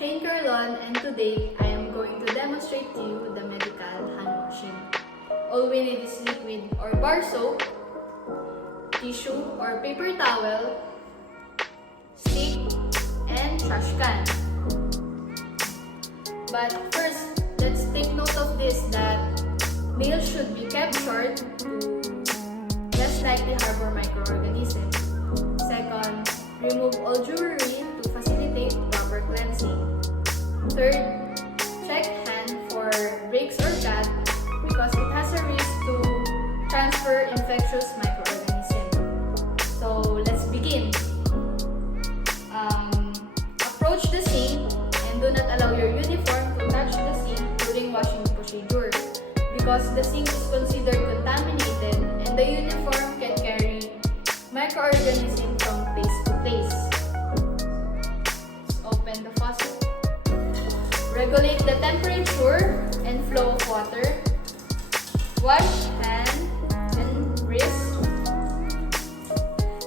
Shane Carlon, and today I am going to demonstrate to you the medical hand washing. All we need is liquid or bar soap, tissue or paper towel, stick, and trash can. But first, let's take note of this that nails should be kept short to less likely harbor microorganisms. Second, remove all jewelry to facilitate proper cleansing. Third, check hand for breaks or cut because it has a risk to transfer infectious microorganisms. So let's begin. Approach the sink and do not allow your uniform to touch the sink during washing procedure because the sink is considered contaminated and the uniform can carry microorganisms from place to place. Let's open the faucet. Regulate the temperature and flow of water. Wash hand and wrist.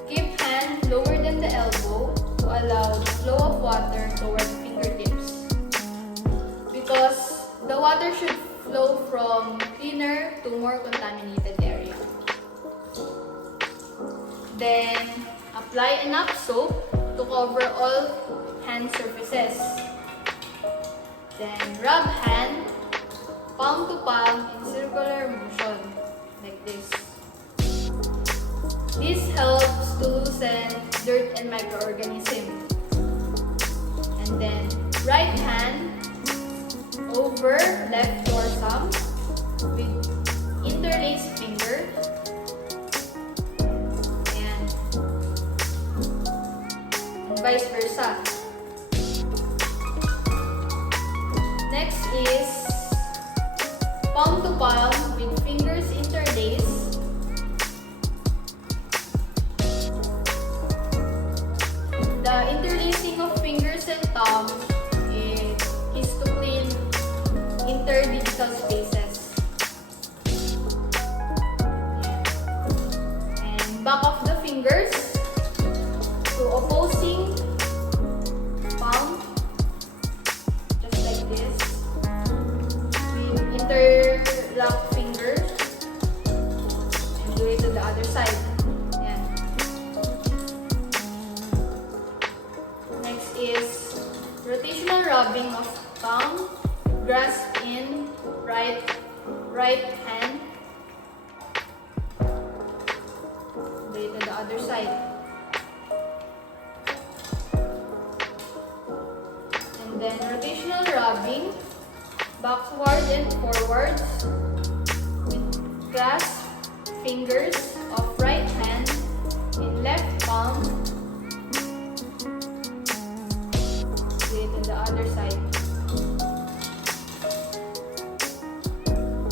Keep hand lower than the elbow to allow the flow of water toward fingertips. Because the water should flow from cleaner to more contaminated area. Then, apply enough soap to cover all hand surfaces. Then, rub hand, palm to palm in circular motion, like this. This helps to loosen dirt and microorganisms. And then, right hand over left dorsum with interlaced finger. And vice versa. Next is palm to palm with fingers interlaced. The interlacing of fingers and thumb is to clean interdigital spaces. And back of the fingers to opposing palm, just like this, with interlock fingers, and do it to the other side. Yan. Next is rotational rubbing of thumb, grasp in right hand, do it to the other side. And then rotational rubbing, backward and forwards with grasp fingers of right hand in left palm. Do it on the other side.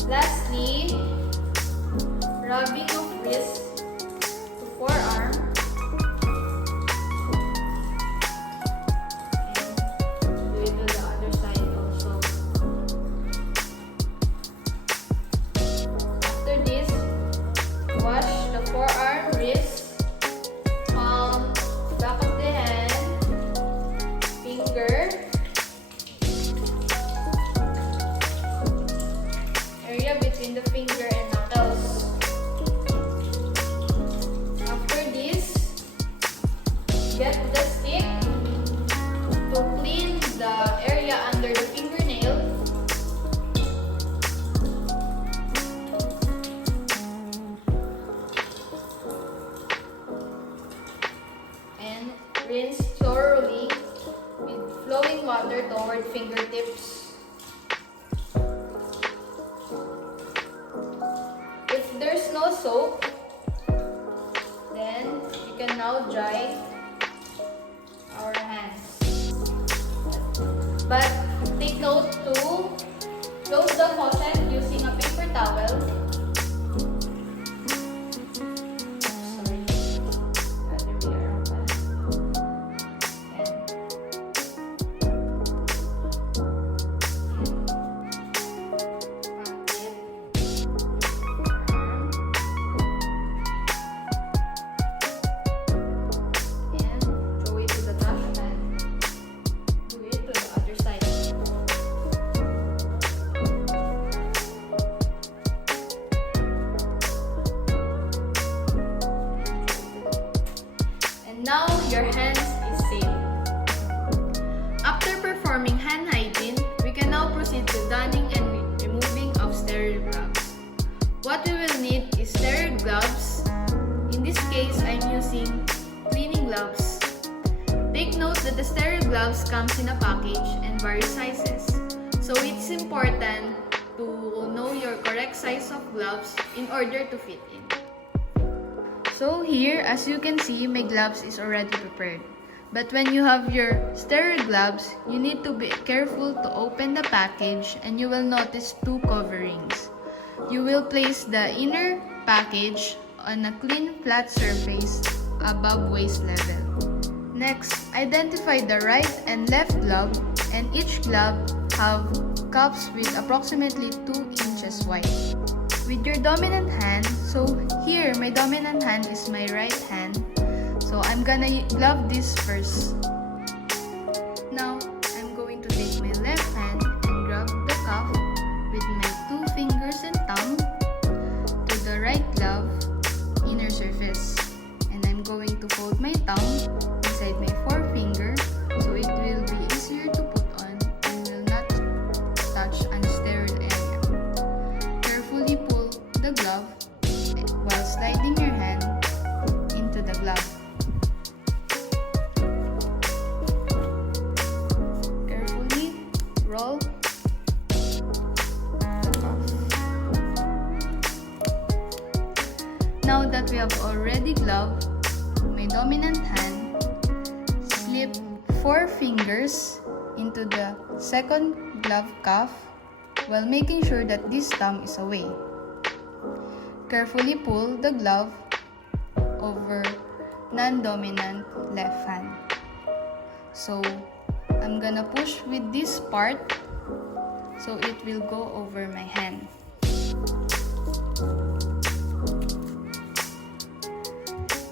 Lastly, rubbing of wrist to forearm. And do it on the other side also. After this, wash the forearm, wrist, palm, back of the hand, finger, area between the finger and knuckles. After this, get the stick to clean the area under the fingernail. And rinse thoroughly with flowing water toward fingertips. If there's no soap, then you can now dry our hands. But take note to close the faucet using a paper towel. Sorry, the other way around pala. And throw it to the trash can. Do it to the other your hands is safe. After performing hand hygiene, we can now proceed to donning and removing of sterile gloves. What we will need is sterile gloves. In this case, I'm using cleaning gloves. Take note that the sterile gloves comes in a package and various sizes. So it's important to know your correct size of gloves in order to fit in. So here, as you can see, my gloves is already prepared. But when you have your sterile gloves, you need to be careful to open the package and you will notice two coverings. You will place the inner package on a clean flat surface above waist level. Next, identify the right and left glove, and each glove have cuffs with approximately 2 inches wide. With your dominant hand, so here my dominant hand is my right hand, so I'm gonna glove this first. Now, I'm going to take my left hand and grab the cuff with my 2 fingers and thumb to the right glove inner surface. And I'm going to fold my thumb inside my forefinger so it will be easier to put on and will not touch unsterile area. Carefully pull the glove while sliding your hand into the glove. Carefully roll the cuff. Now that we have already gloved my dominant hand, slip 4 fingers into the second glove cuff while making sure that this thumb is away. Carefully pull the glove over non-dominant left hand. So, I'm gonna push with this part so it will go over my hand.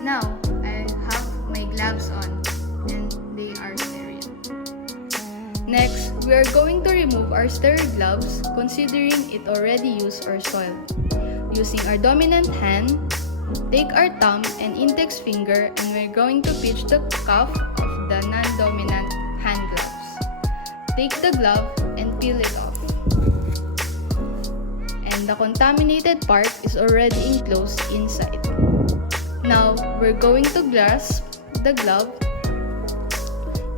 Now, I have my gloves on and they are sterile. Next, we are going to remove our sterile gloves considering it already used or soiled. Using our dominant hand, take our thumb and index finger and we're going to pinch the cuff of the non-dominant hand gloves. Take the glove and peel it off. And the contaminated part is already enclosed inside. Now, we're going to grasp the glove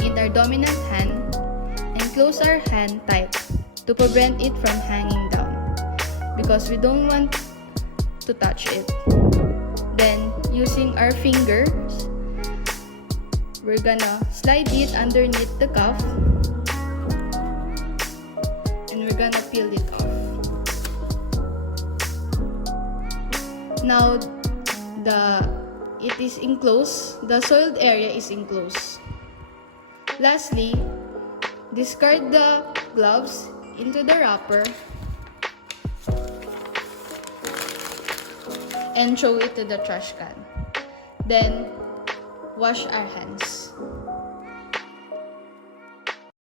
in our dominant hand and close our hand tight to prevent it from hanging down because we don't want to touch it. Then, using our fingers, we're gonna slide it underneath the cuff and we're gonna peel it off. Now, it is enclosed, the soiled area is enclosed. Lastly, discard the gloves into the wrapper and throw it to the trash can. Then, wash our hands.